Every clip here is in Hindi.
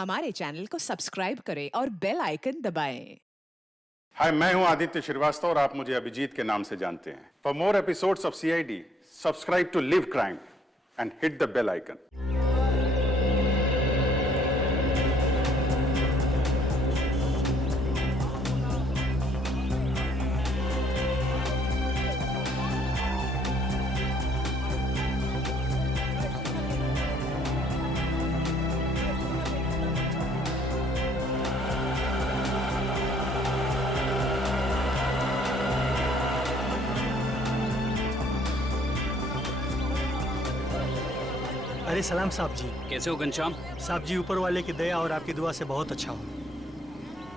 हमारे चैनल को सब्सक्राइब करें और बेल आइकन दबाएं। हाय, मैं हूं आदित्य श्रीवास्तव और आप मुझे अभिजीत के नाम से जानते हैं। For more episodes of CID, subscribe to Liv Crime and hit the bell icon. अरे सलाम साहब जी। कैसे हो घनश्याम? साहब जी ऊपर वाले की दया और आपकी दुआ से बहुत अच्छा हो।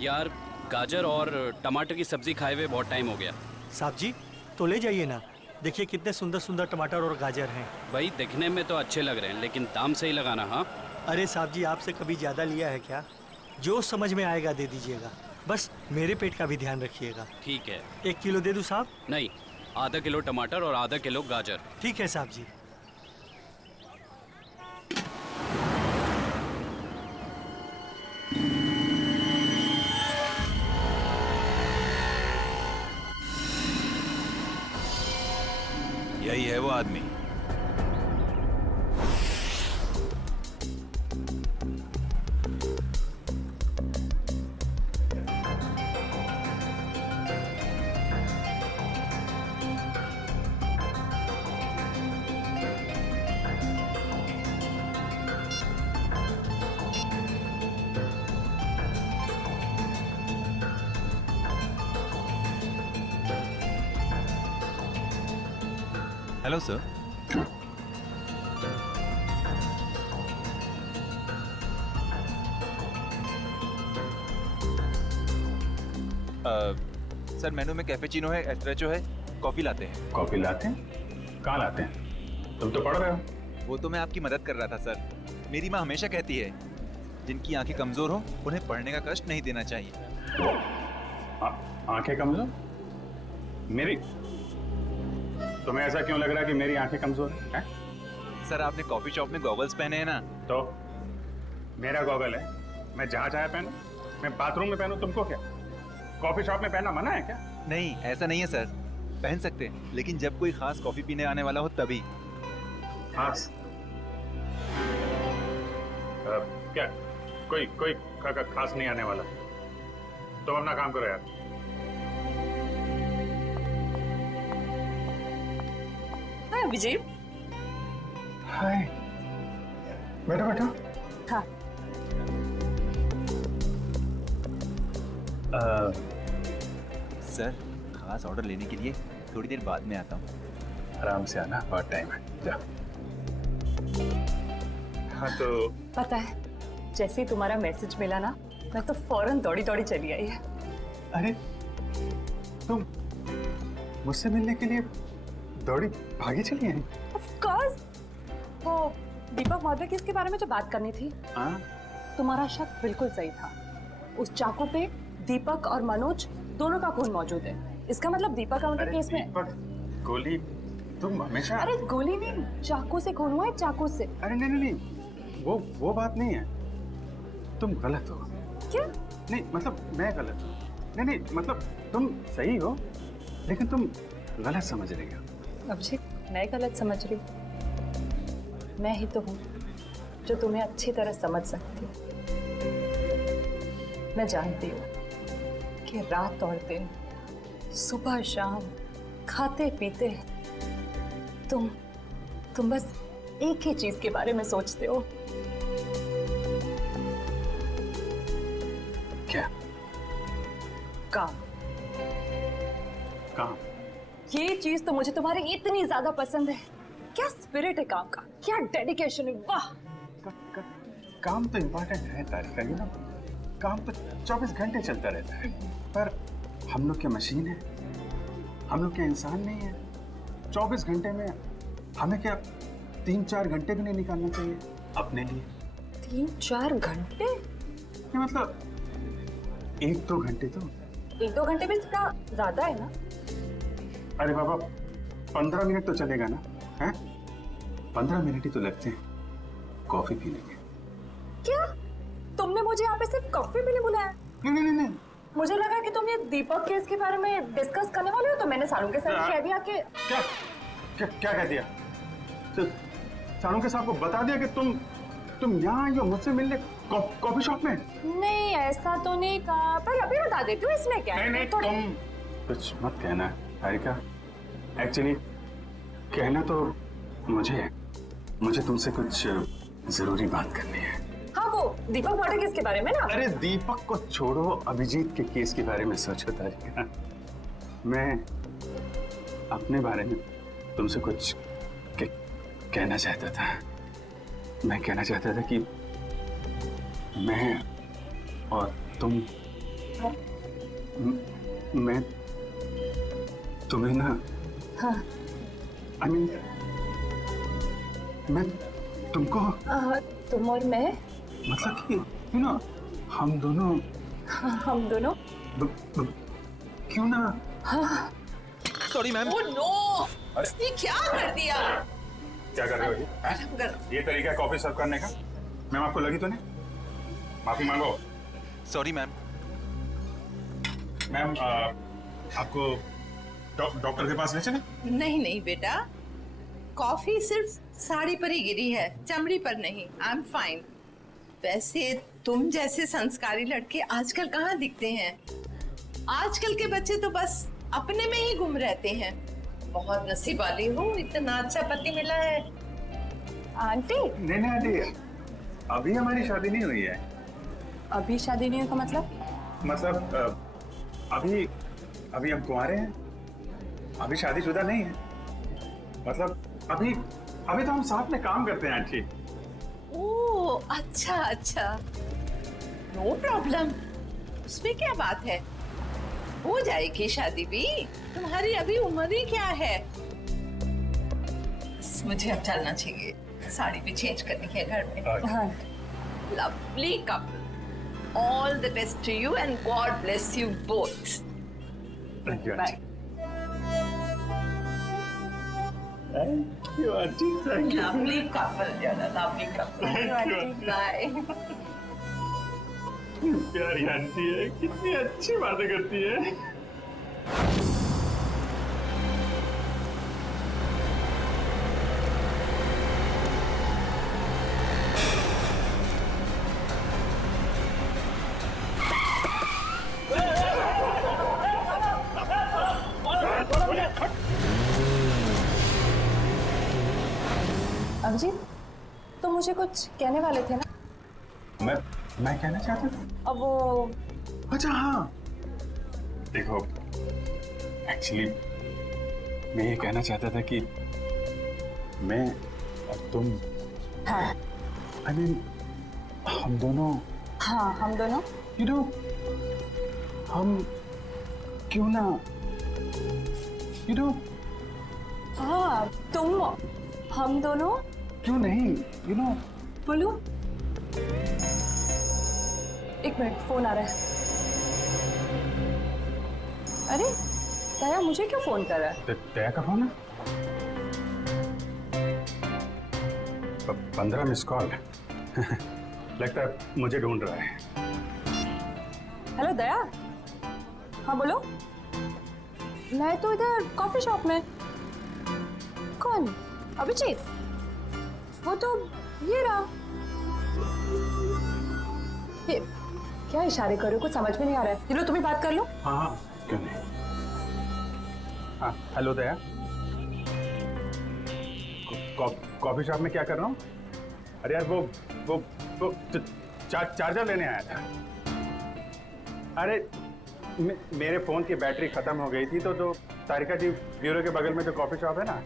यार, गाजर और टमाटर की सब्जी खाए हुए बहुत टाइम हो गया। साहब जी तो ले जाइए ना, देखिए कितने सुंदर सुंदर टमाटर और गाजर हैं। भाई दिखने में तो अच्छे लग रहे हैं, लेकिन दाम सही लगाना। हाँ अरे साहब जी आपसे कभी ज़्यादा लिया है क्या? जो समझ में आएगा दे दीजिएगा, बस मेरे पेट का भी ध्यान रखिएगा। ठीक है। 1 किलो दे दूँ साहब? नहीं, आधा किलो टमाटर और आधा किलो गाजर। ठीक है साहब जी। यही है वो आदमी। Hello sir. सर मेनू में कैपेचिनो है, एस्प्रेसो है, कॉफी लाते हैं। कॉफी लाते हैं? कहाँ लाते हैं? तुम तो पढ़ रहे हो। वो तो मैं आपकी मदद कर रहा था सर। मेरी माँ हमेशा कहती है जिनकी आंखें कमजोर हो उन्हें पढ़ने का कष्ट नहीं देना चाहिए। आंखें कमजोर? मेरी? तुम्हें ऐसा क्यों लग रहा है कि मेरी आंखें कमजोर है? सर आपने कॉफी शॉप में गॉगल्स पहने हैं ना। तो मेरा गॉगल है, मैं जहाँ चाहे पहनूं। मैं बाथरूम में पहनूं, तुमको क्या? कॉफी शॉप में पहनना मना है क्या? नहीं ऐसा नहीं है सर, पहन सकते हैं, लेकिन जब कोई खास कॉफी पीने आने वाला हो तभी। खास? क्या कोई कोई खास नहीं आने वाला? तो अपना काम करो यार। हाय विजय। हाय, बैठो बैठो। हाँ। सर खास ऑर्डर लेने के लिए थोड़ी देर बाद में आता हूँ। आराम से आना, बहुत टाइम है। जा। हाँ तो पता है, जैसे ही तुम्हारा मैसेज मिला ना, मैं तो फौरन दौड़ी दौड़ी चली आई है। अरे तुम मुझसे मिलने के लिए दौड़ी भागी चली आई? Of course. वो दीपक महोदय की इसके बारे में जो बात करनी थी, हाँ? तुम्हारा शक बिल्कुल सही था। उस चाकू पे दीपक और मनोज दोनों का खून मौजूद है। इसका मतलब दीपक और उनके केस में। दीपक, गोली, तुम हमेशा। अरे गोली नहीं, चाकू से खून हुआ है, चाकू से। अरे नहीं नहीं नहीं, वो बात नहीं है। तुम गलत हो। क्या? नहीं मतलब मैं गलत हूँ। नहीं नहीं मतलब तुम सही हो, लेकिन तुम गलत समझ रही हो। अभिषेक, मैं गलत समझ रही हूँ? मैं ही तो हूँ जो तुम्हें अच्छी तरह समझ सकती हूँ। मैं जानती हूँ कि रात और दिन, सुबह शाम, खाते पीते तुम बस एक ही चीज के बारे में सोचते हो। क्या? काम। काम? ये चीज तो मुझे तुम्हारी इतनी ज्यादा पसंद है। क्या स्पिरिट है काम का, क्या डेडिकेशन है, वाह। काम तो इम्पोर्टेंट है तारिका, यू नो। काम तो 24 घंटे चलता रहता है, पर हम लोग क्या मशीन है? हम लोग क्या इंसान नहीं है? 24 घंटे में हमें क्या 3-4 घंटे भी नहीं निकालना चाहिए अपने लिए? 3-4 घंटे? ये मतलब 1-2 घंटे तो। 1-2 घंटे भी थोड़ा ज्यादा है ना? अरे बाबा, 15 मिनट तो चलेगा ना? हैं? 15 मिनट ही तो लगते हैं कॉफी पीने के। क्या तुमने मुझे यहाँ पे सिर्फ कॉफी भी नहीं बुलाया। नहीं। मुझे लगा कि तुम ये दीपक केस के बारे में डिस्कस करने वाले हो, तो मैंने सानू के साथ कह दिया कि क्या कह दिया? सानू के साहब को बता दिया कि तुम यहाँ आई हो मुझसे मिलने कॉफी शॉप में? नहीं, ऐसा तो नहीं कहा, पर अभी बता देती हूँ इसमें क्या है। नहीं, तुम कुछ मत कहना हारिका। एक्चुअली कहना तो मुझे तुमसे कुछ जरूरी बात करनी है। हाँ, वो दीपक वाटर केस के बारे में ना। अरे दीपक को छोड़ो, अभिजीत के केस के बारे में सोचो तारिका। मैं अपने बारे में तुमसे कुछ कहना चाहता था। मैं कहना चाहता था कि मैं और तुम मैं तुम्हें ना, हाँ। I mean, मैं तुमको तुम और मैं, मतलब कि हम दोनों हम दोनों क्यों ना। Sorry ma'am. ओह नो, ये क्या कर दिया? क्या कर रहे हो जी? ये तरीका है कॉफी सर्व करने का? मैम आपको लगी तो नहीं? माफी मांगो। Sorry ma'am. मैम आपको डॉक्टर के पास ले चले? नहीं बेटा, कॉफी सिर्फ साड़ी पर ही गिरी है, चमड़ी पर नहीं। I am fine. वैसे तुम जैसे संस्कारी लड़के आजकल कहाँ दिखते हैं? आजकल के बच्चे तो बस अपने में ही गुम रहते हैं। बहुत नसीब वाली हूँ, इतना अच्छा पति मिला है। आंटी, नहीं आंटी, अभी हमारी शादी नहीं हुई है। अभी शादी नहीं हुई का मतलब अभी हम कुंवारे हैं, अभी शादीशुदा नहीं है। मतलब अभी तो हम साथ में काम करते हैं आंटी। ओह अच्छा, नो प्रॉब्लम, उसमें क्या बात है, हो जाएगी शादी भी। तुम्हारी अभी उम्र ही क्या है। मुझे अब चलना चाहिए, साड़ी भी चेंज करनी है घर में। हाँ। Lovely couple, all the best to you and God bless you both. Thank you bye. Aunty. Thank you. Lovely couple, lovely couple. Bye. प्यारी आंटी है, कितनी अच्छी बातें करती है। अभिजीत, तो मुझे कुछ कहने वाले थे ना? मैं कहना चाहता था। अब वो, अच्छा हाँ, देखो एक्चुअली मैं ये कहना चाहता था कि मैं और तुम, हाँ I mean, हम दोनों, हाँ, हम दोनों, you know, हम क्यों ना, you know, हाँ, तुम, हम दोनों, क्यों नहीं, you know, बोलो। एक मिनट, फोन आ रहा है। अरे दया, मुझे क्यों फोन कर रहा है? दया का फोन है? 15 मिस कॉल। लगता है मुझे ढूंढ रहा है। हेलो दया। हाँ बोलो। मैं तो इधर कॉफी शॉप में। कौन? अभिजीत? वो तो ये रहा। ये क्या इशारे कर रहे हो? कुछ समझ में नहीं आ रहा है। चलो तुम ही बात कर लो। हाँ क्यों नहीं। हाँ हेलो दया, कॉफी शॉप में क्या कर रहा हूँ? अरे यार वो चार्जर लेने आया था। अरे मेरे फोन की बैटरी खत्म हो गई थी, तो जो तारिका जी ब्यूरो के बगल में जो कॉफी शॉप है ना,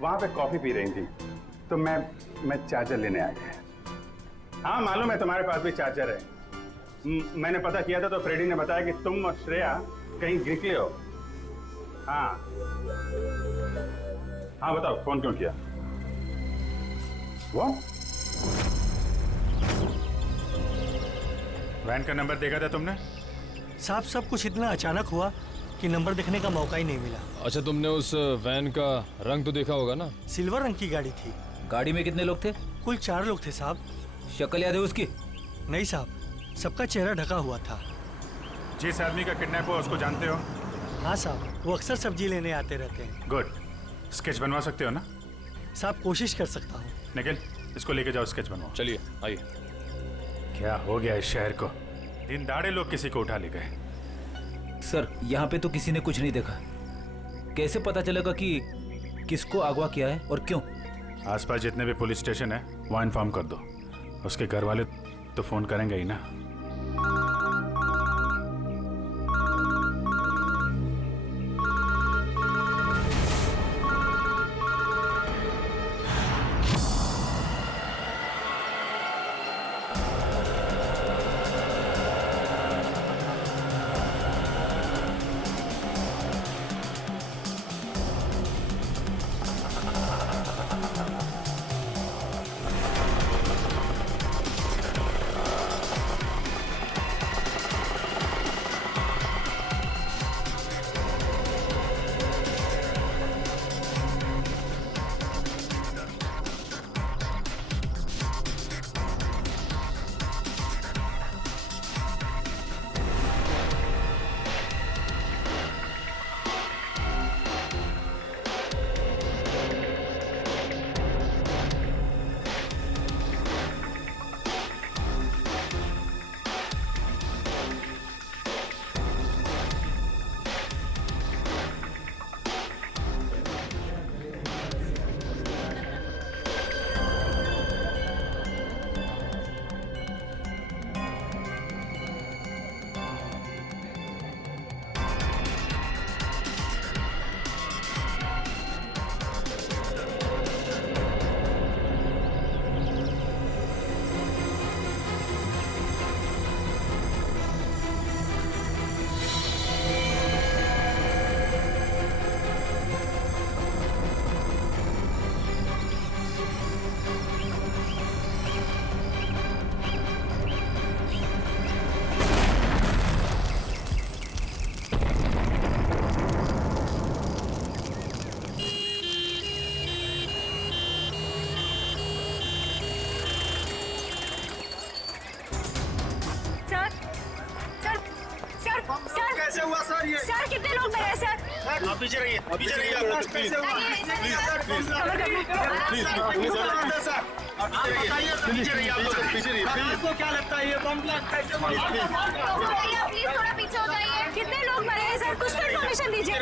वहाँ पे कॉफी पी रही थी, तो मैं चार्जर लेने आ गया। हाँ मालूम है तुम्हारे पास भी चार्जर है। मैंने पता किया था तो फ्रेडी ने बताया कि तुम और श्रेया कहीं निकले हो। हाँ हाँ बताओ, फोन क्यों किया? वो वैन का नंबर देखा था तुमने? साहब सब कुछ इतना अचानक हुआ कि नंबर देखने का मौका ही नहीं मिला। अच्छा, तुमने उस वैन का रंग तो देखा होगा ना? सिल्वर रंग की गाड़ी थी। गाड़ी में कितने लोग थे? कुल 4 लोग थे साहब। शक्ल याद है उसकी? नहीं साहब, सबका चेहरा ढका हुआ था। जिस आदमी का किडनैप हुआ उसको जानते हो? हाँ साहब, वो अक्सर सब्जी लेने आते रहते हैं। गुड। स्केच बनवा सकते हो ना? साहब कोशिश कर सकता हूँ। निखिल, इसको लेके जाओ, स्केच बनवाओ। चलिए आइए। क्या हो गया इस शहर को? दिन दाड़े लोग किसी को उठा ले गए। सर यहाँ पे तो किसी ने कुछ नहीं देखा। कैसे पता चलेगा कि किसको अगवा किया है और क्यों? आसपास जितने भी पुलिस स्टेशन है वहाँ इन्फॉर्म कर दो। उसके घर वाले तो फोन करेंगे ही ना। सर कितने लोग मरे हैं सर? आप पीछे रहिए, पीछे रहिए आप लोग, प्लीज पीछे रहिए आप लोग, पीछे रहिए। आपको क्या लगता है ये बम ब्लास्ट कैसे हुआ? प्लीज थोड़ा पीछे हो जाइए। कितने लोग मरे हैं सर? कुछ तो इन्फॉर्मेशन दीजिए।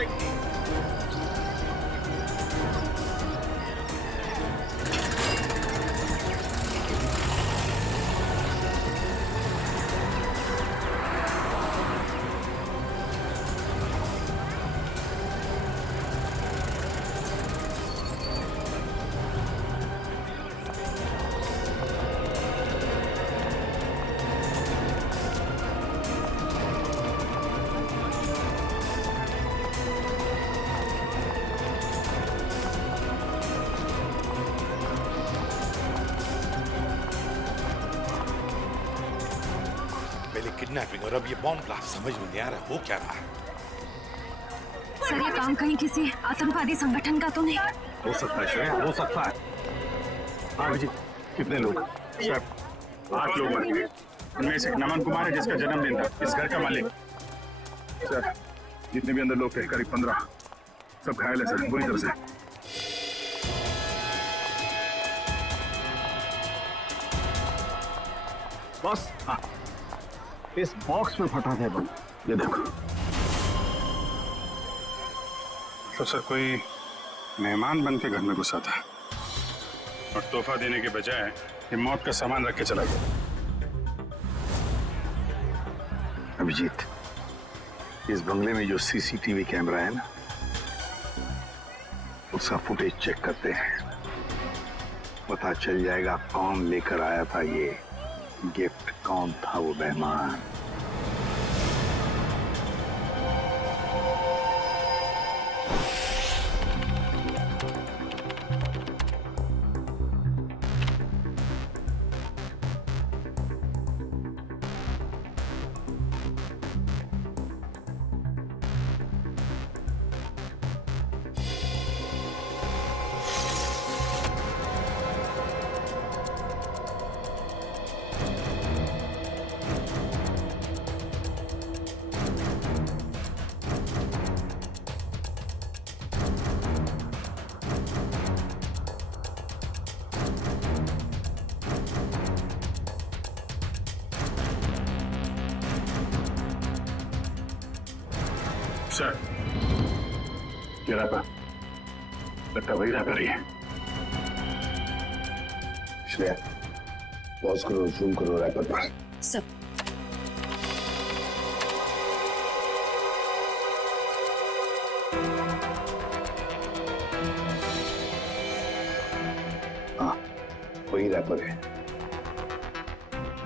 किडनैपिंग और अब ये बॉम्ब ब्लास्ट, समझ में नहीं आ रहा हो क्या रहा है। सर ये काम कहीं किसी आतंकवादी संगठन का तो नहीं? हो सकता है श्रेया, हो सकता है। हाँ जी, कितने लोग? सर 8 लोग मर गए। उनमें से नमन कुमार है जिसका जन्मदिन था, इस घर का मालिक। सर जितने भी अंदर लोग थे करीब 15, सब घायल है सर, बुरी तरह से। बॉस, हाँ इस बॉक्स में फटा था बम, ये देखो। तो सर कोई मेहमान बन के घर में घुसा था और तोहफा देने के बजाय ये मौत का सामान रख के चला गया। अभिजीत, इस बंगले में जो सीसीटीवी कैमरा है ना, उसका फुटेज चेक करते हैं। पता चल जाएगा कौन लेकर आया था ये गिफ्ट, कौन था वो मेहमान। सर, ये रैपर लगता वही रैपर ही है। श्रेया, पॉज करो, जूम करो रैपर पर। सब हाँ, वही रैपर है।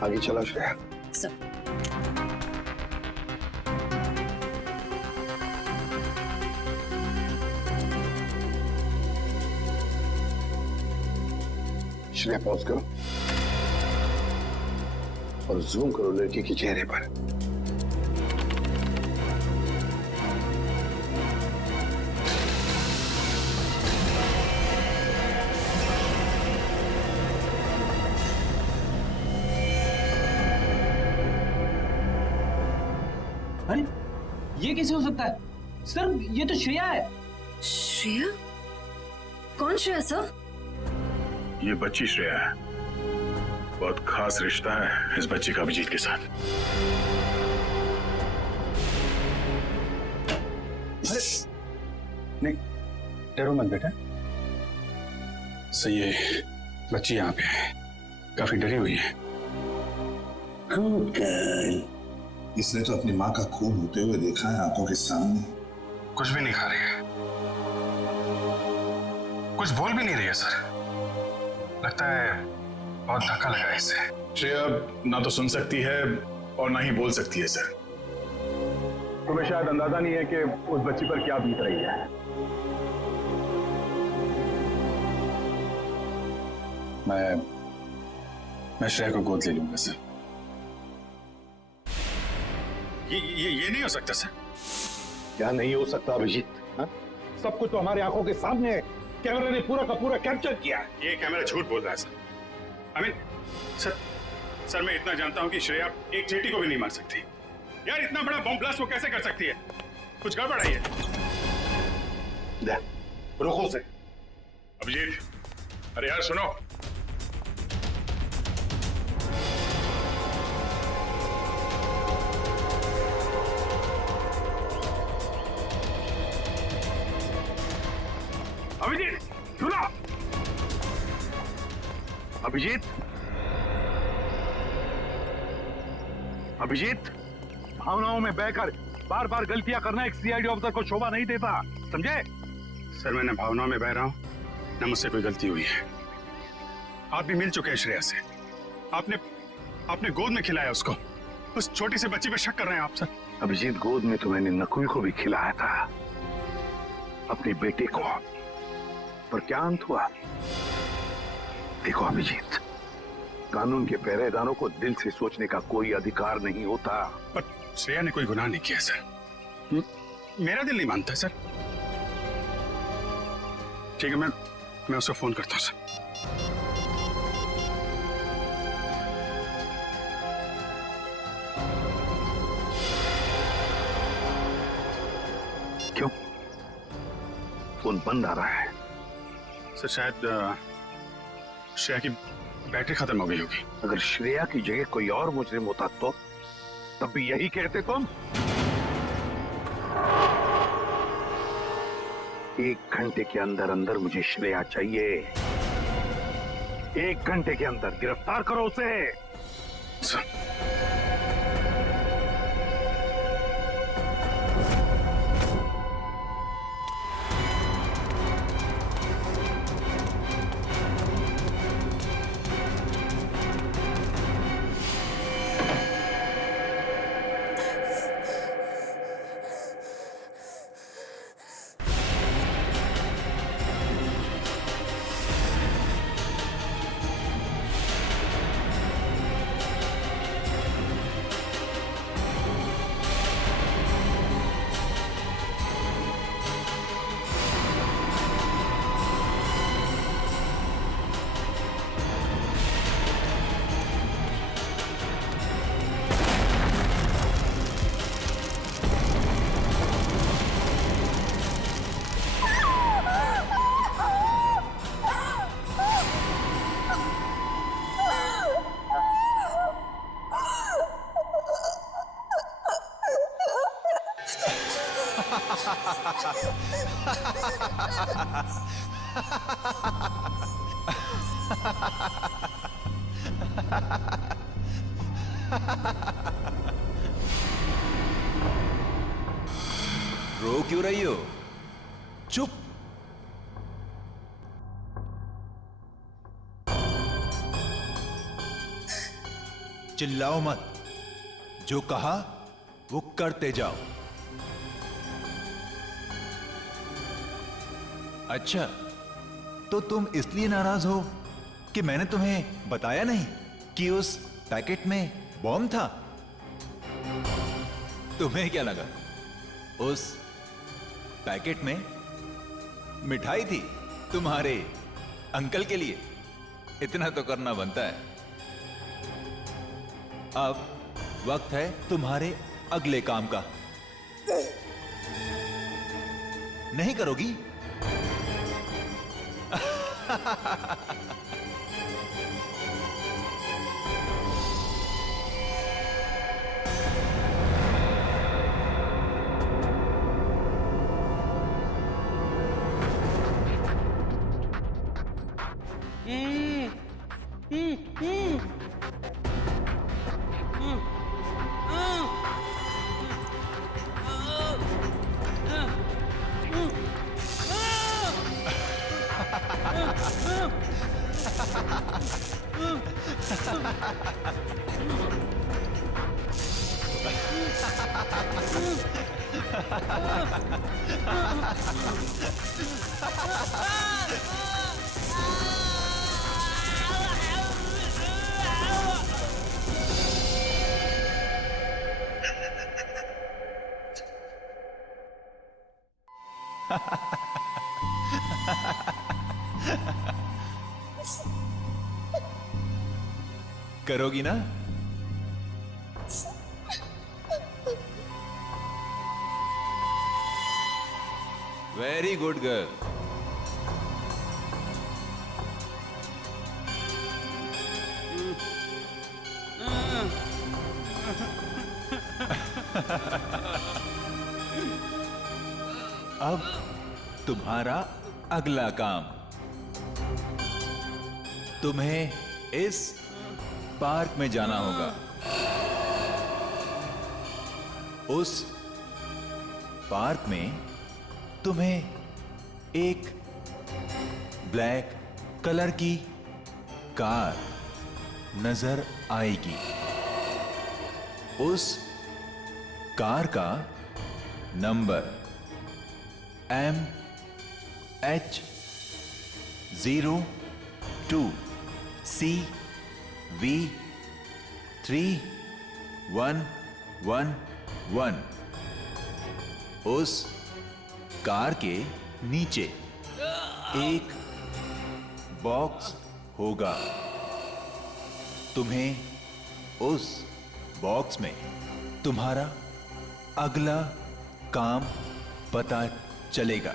आगे चला श्रेया। सब श्रेया, पॉज करो और जूम करो लड़की के चेहरे पर। अरे ये कैसे हो सकता है सर? ये तो श्रेया है। श्रेया? कौन श्रेया सर? ये बच्ची श्रेया है। बहुत खास रिश्ता है इस बच्ची का अभिजीत के साथ। नहीं, डरो मत बेटा। सही है, बच्ची यहाँ पे है, काफी डरी हुई है। इसने तो अपनी माँ का खून होते हुए देखा है आंखों के सामने। कुछ भी नहीं खा रही है, कुछ बोल भी नहीं रही है सर। लगता है बहुत धक्का लगा है इसे। श्रेया ना तो सुन सकती है और ना ही बोल सकती है सर। तुम्हें शायद अंदाजा नहीं है कि उस बच्ची पर क्या बीत रही है। मैं श्रेया को गोद ले लूंगा सर। ये नहीं हो सकता सर। क्या नहीं हो सकता अभिजीत? सब कुछ तो हमारी आंखों के सामने है। कैमरे ने पूरा का पूरा कैप्चर किया। ये कैमरा झूठ बोल रहा है सर। सर मैं इतना जानता हूं कि श्रेया एक चींटी को भी नहीं मार सकती। यार इतना बड़ा बम ब्लास्ट वो कैसे कर सकती है? कुछ गड़बड़ है। रुको से अभिजीत, अरे यार सुनो। अभिजीत सुनो। अभिजीत, अभिजीत, भावनाओं में बहकर बार बार गलतियां करना एक सीआईडी ऑफिसर को शोभा नहीं देता, समझे? सर मैं न भावनाओं में बह रहा हूं न मुझसे कोई गलती हुई है। आप भी मिल चुके हैं श्रेया से। आपने गोद में खिलाया उसको। उस छोटी सी बच्ची पे शक कर रहे हैं आप सर। अभिजीत, गोद में तो मैंने नकुल को भी खिलाया था, अपने बेटे को, पर क्या अंत हुआ? देखो अभिजीत, कानून के पहरेदारों को दिल से सोचने का कोई अधिकार नहीं होता। पर श्रेया ने कोई गुनाह नहीं किया सर। मेरा दिल नहीं मानता सर। ठीक है, मैं उसको फोन करता हूं सर। क्यों फोन बंद आ रहा है? सर शायद श्रेया की बैटरी खत्म हो गई होगी। अगर श्रेया की जगह कोई और मुजरिम होता तो तब भी यही कहते तुम? 1 घंटे के अंदर अंदर मुझे श्रेया चाहिए। 1 घंटे के अंदर गिरफ्तार करो उसे। रो क्यों रही हो? चुप। चिल्लाओ मत, जो कहा वो करते जाओ। अच्छा, तो तुम इसलिए नाराज हो कि मैंने तुम्हें बताया नहीं कि उस पैकेट में बॉम्ब था? तुम्हें क्या लगा उस पैकेट में मिठाई थी तुम्हारे अंकल के लिए? इतना तो करना बनता है। अब वक्त है तुम्हारे अगले काम का। नहीं करोगी? करोगी ना? Very good girl. अब तुम्हारा अगला काम, तुम्हें इस पार्क में जाना होगा। उस पार्क में तुम्हें एक ब्लैक कलर की कार नजर आएगी। उस कार का नंबर MH02 CV3111। उस कार के नीचे एक बॉक्स होगा। तुम्हें उस बॉक्स में तुम्हारा अगला काम पता चलेगा।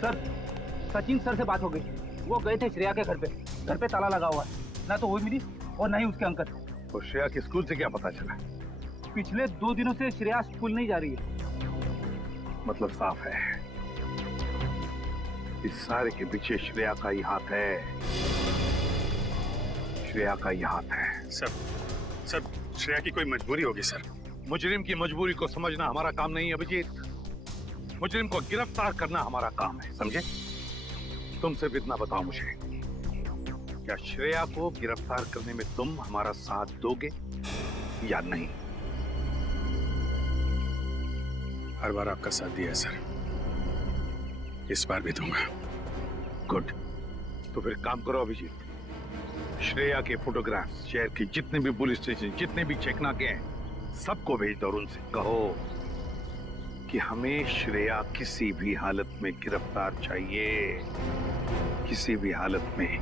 सर, सचिन सर से बात हो गई। वो गए थे श्रेया के घर पे। घर पे ताला लगा हुआ है, ना तो वो मिली और ना ही उसके अंकल। तो श्रेया के स्कूल से क्या पता चला? पिछले 2 दिनों से श्रेया स्कूल नहीं जा रही है। मतलब साफ है, इस सारे के पीछे श्रेया का ही हाथ है। श्रेया का ही हाथ है। सर श्रेया की कोई मजबूरी होगी सर। मुजरिम की मजबूरी को समझना हमारा काम नहीं है अभिजीत। मुजरिम को गिरफ्तार करना हमारा काम है, समझे? तुम सिर्फ इतना बताओ मुझे, क्या श्रेया को गिरफ्तार करने में तुम हमारा साथ दोगे या नहीं? हर बार आपका साथ दिया सर, इस बार भी दूंगा। गुड। तो फिर काम करो अभिजीत, श्रेया के फोटोग्राफ शहर के जितने भी पुलिस स्टेशन, जितने भी चेकनाके हैं, सबको भेज दो और उनसे कहो कि हमें श्रेया किसी भी हालत में गिरफ्तार चाहिए, किसी भी हालत में।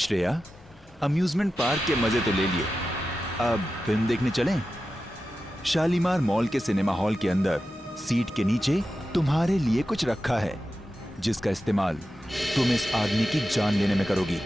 श्रेया, अम्यूजमेंट पार्क के मजे तो ले लिए, अब फिल्म देखने चलें? शालीमार मॉल के सिनेमा हॉल के अंदर सीट के नीचे तुम्हारे लिए कुछ रखा है, जिसका इस्तेमाल तुम इस आदमी की जान लेने में करोगी।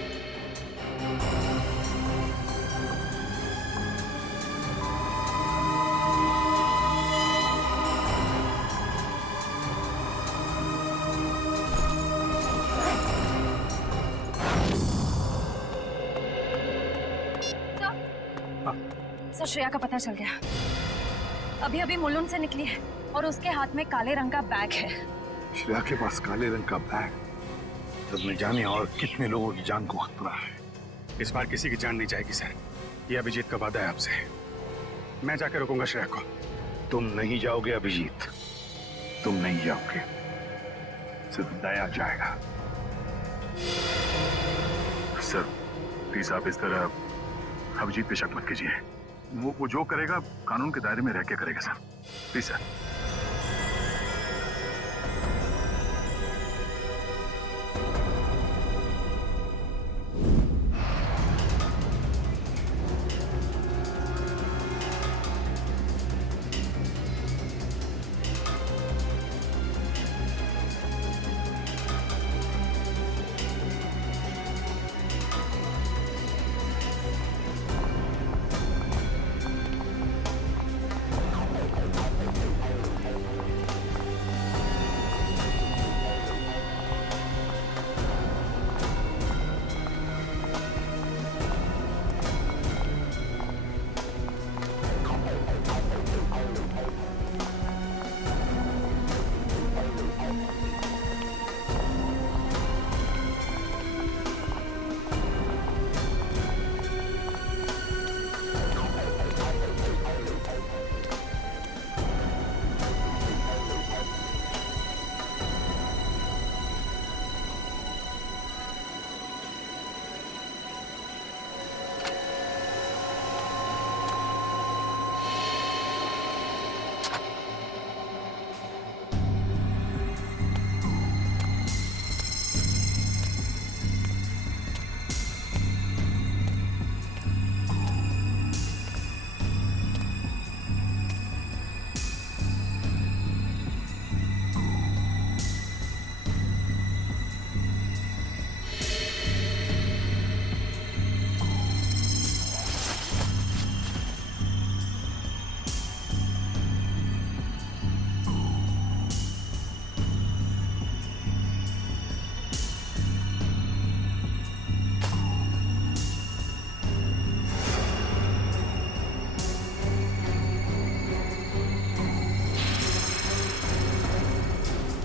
सर, श्रेया का पता चल गया। अभी अभी मुलुंड से निकली है और उसके हाथ में काले रंग का बैग है। श्रेया के पास काले रंग का बैग, तब न जाने और कितने लोगों की जान को खतरा है। इस बार किसी की जान नहीं जाएगी सर, ये अभिजीत का वादा है आपसे। मैं जाकर रोकूंगा श्रेया को। तुम नहीं जाओगे अभिजीत, तुम नहीं जाओगे, सिर्फ दया जाएगा। सर प्लीज आप इस तरह अभिजीत पे शक मत कीजिए। वो जो करेगा कानून के दायरे में रह के करेगा sir, please sir.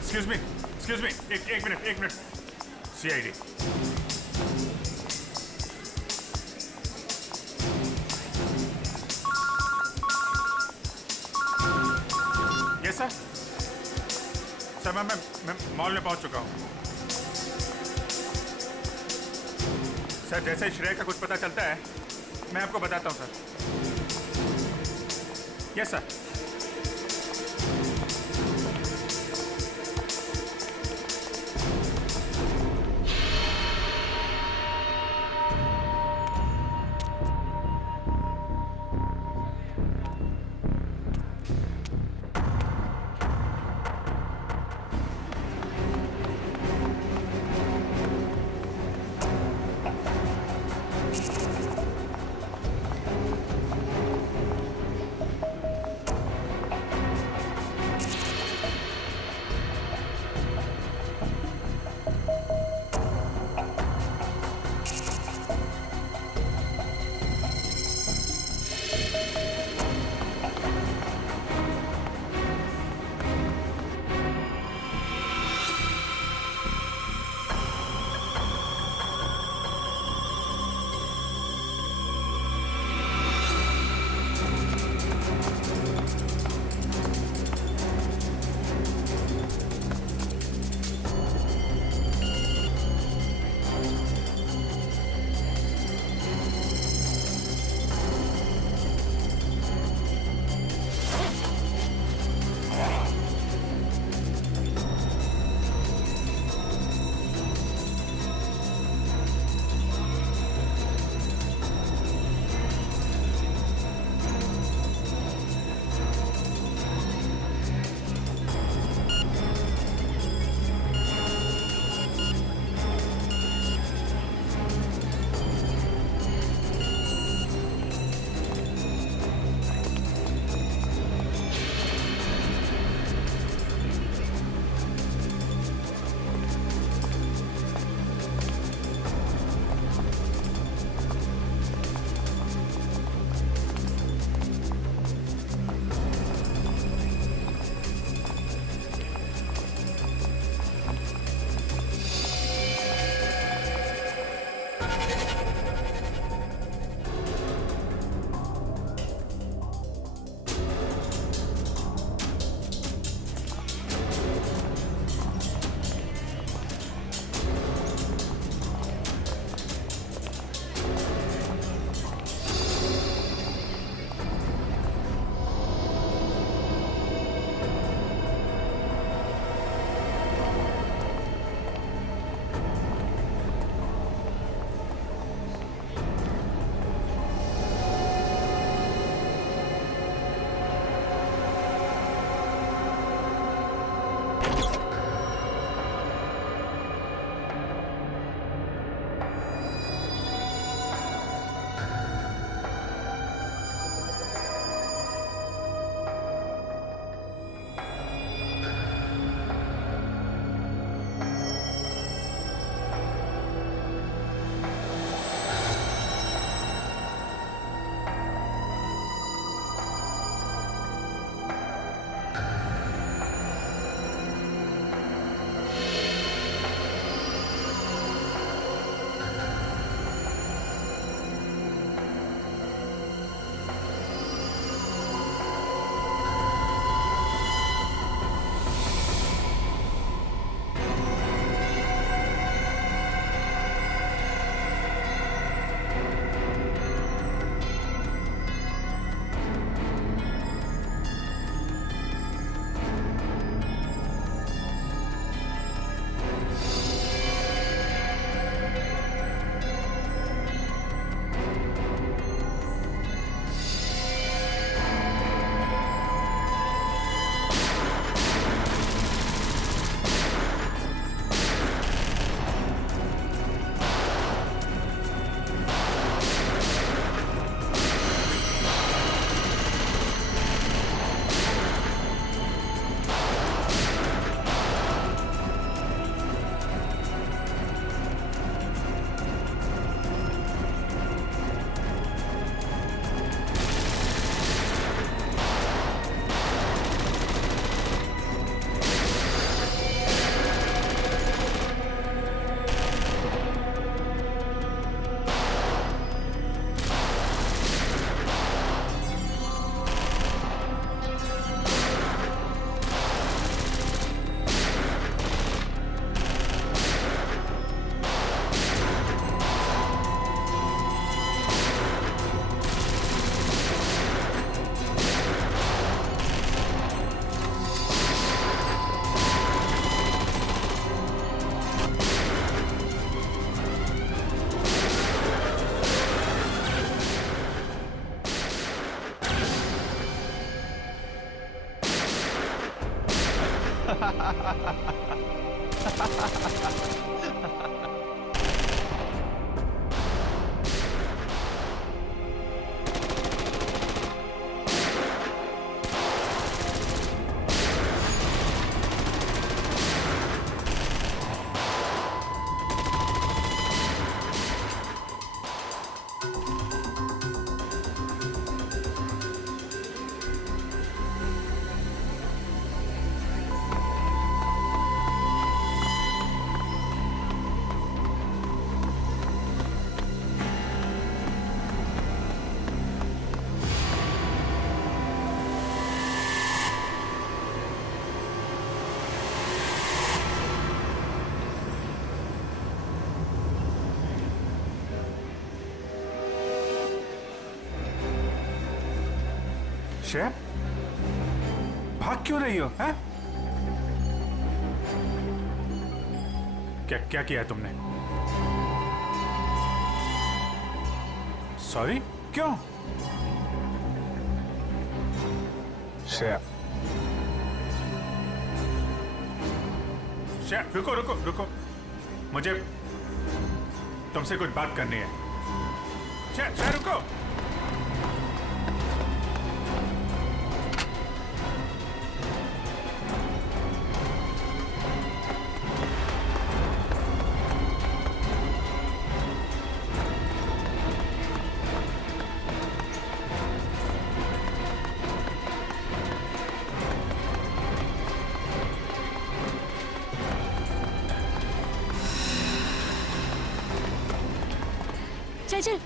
Excuse me, एक मिनट। सीआईडी। Yes sir. सर मैं मॉल में पहुंच चुका हूं। सर जैसे ही श्रेया का कुछ पता चलता है मैं आपको बताता हूं सर। Yes sir. श्रेया, भाग क्यों रही हो? हैं? क्या क्या किया तुमने? सॉरी, क्यों? श्रेया, श्रेया, रुको रुको रुको, मुझे तुमसे कुछ बात करनी है। श्रेया, श्रेया रुको। चल चल।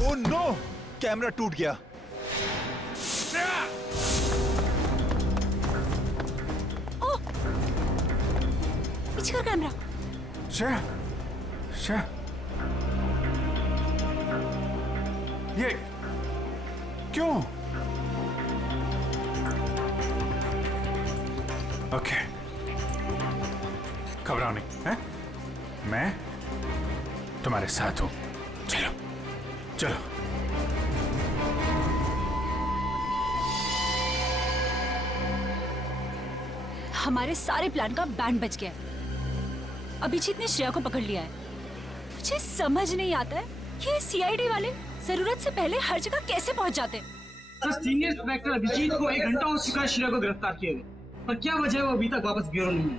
ओह नो, कैमरा टूट गया। ओह, पीछे का कैमरा। श्रेया, श्रेया, ये क्यों? ओके, घबराओ नहीं, हैं? मैं तुम्हारे साथ हूं। चलो चलो। हमारे सारे प्लान का बैंड बज गया है। अभिजीत ने श्रेया को पकड़ लिया है। मुझे समझ नहीं आता है कि ये सीआईडी वाले जरूरत से पहले हर जगह कैसे पहुंच जाते हैं। सर, सीनियर इंस्पेक्टर अभिजीत को 1 घंटा हो चुका है श्रेया को गिरफ्तार किए हुए, पर क्या वजह है वो अभी तक वापस ब्यूरो नहीं है?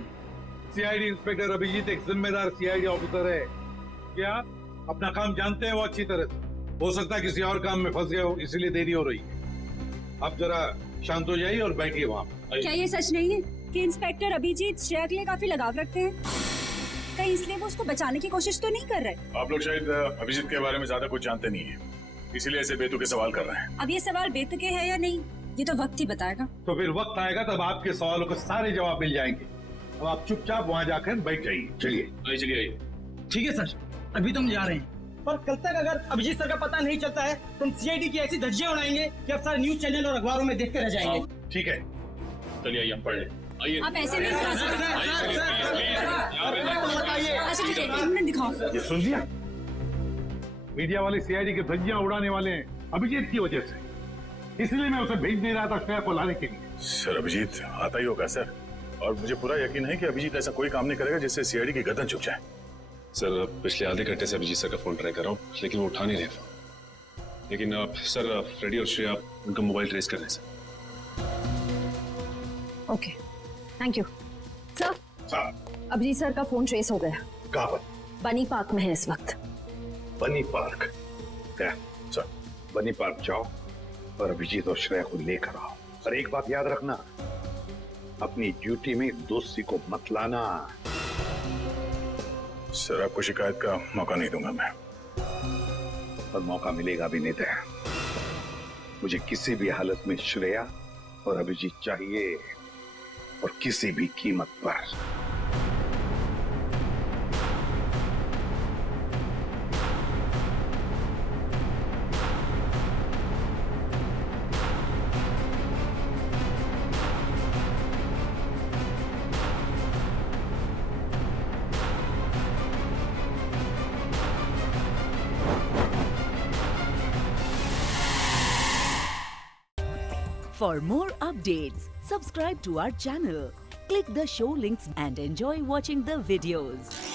सीआईडी इंस्पेक्टर अभिजीत एक जिम्मेदार सीआईडी ऑफिसर है। क्या अपना काम जानते हैं वो अच्छी तरह से? हो सकता है किसी और काम में फंस गए हो, इसीलिए देरी हो रही है। आप जरा शांत हो जाइए और बैठिए वहाँ। क्या ये सच नहीं है कि इंस्पेक्टर अभिजीत श्रेया के लिए काफी लगाव रखते हैं? कहीं इसलिए वो उसको बचाने की कोशिश तो नहीं कर रहे? आप लोग शायद अभिजीत के बारे में ज्यादा कुछ जानते नहीं है, इसीलिए ऐसे बेतुके सवाल कर रहे हैं। अब ये सवाल बेतुके है या नहीं, ये तो वक्त ही बताएगा। तो फिर वक्त आएगा तब आपके सवालों के सारे जवाब मिल जाएंगे। अब आप चुपचाप वहाँ जाकर बैठ जाइए। चलिए चलिए। ठीक है सर, अभी तो हम जा रहे हैं, पर कल तक अगर अभिजीत सर का पता नहीं चलता है तो हम सीआईडी की ऐसी धज्जियां उड़ाएंगे कि अब सारे न्यूज चैनल और अखबारों में देखते रह जाएंगे। ठीक है, चलिए आइए हम पढ़ लें। आइए। आप ऐसे नहीं करा सकते। अच्छा ठीक है, 1 मिनट दिखाओ। ये सुन लिया? मीडिया वाले सीआईडी की धज्जियां उड़ाने वाले हैं अभिजीत की वजह से, इसलिए मैं उसे भेज दे रहा था श्रेया को लाने के लिए। सर, अभिजीत आता ही होगा सर, और मुझे पूरा यकीन है कि अभिजीत ऐसा कोई काम नहीं करेगा जिससे सीआईडी की गर्दन झुक जाए। सर, पिछले आधे घंटे से अभिजीत सर का फोन ट्राई कर रहा हूँ, लेकिन वो उठा नहीं रहे फोन। लेकिन सर, फ्रेडी और श्रेया उनका मोबाइल ट्रेस कर रहे हैं sir. Okay, thank you sir. Abhijeet sir का फोन ट्रेस हो गया। कहाँ पर? बनी पार्क में है इस वक्त। बनी पार्क? क्या सर, बनी पार्क जाओ और अभिजीत और श्रेया को लेकर आओ। और एक बात याद रखना, अपनी ड्यूटी में दोस्ती को मत लाना। सर, आपको शिकायत का मौका नहीं दूंगा मैं। और मौका मिलेगा भी नहीं। मुझे किसी भी हालत में श्रेया और अभिजीत चाहिए, और किसी भी कीमत पर। For more updates, subscribe to our channel, click the show links and enjoy watching the videos.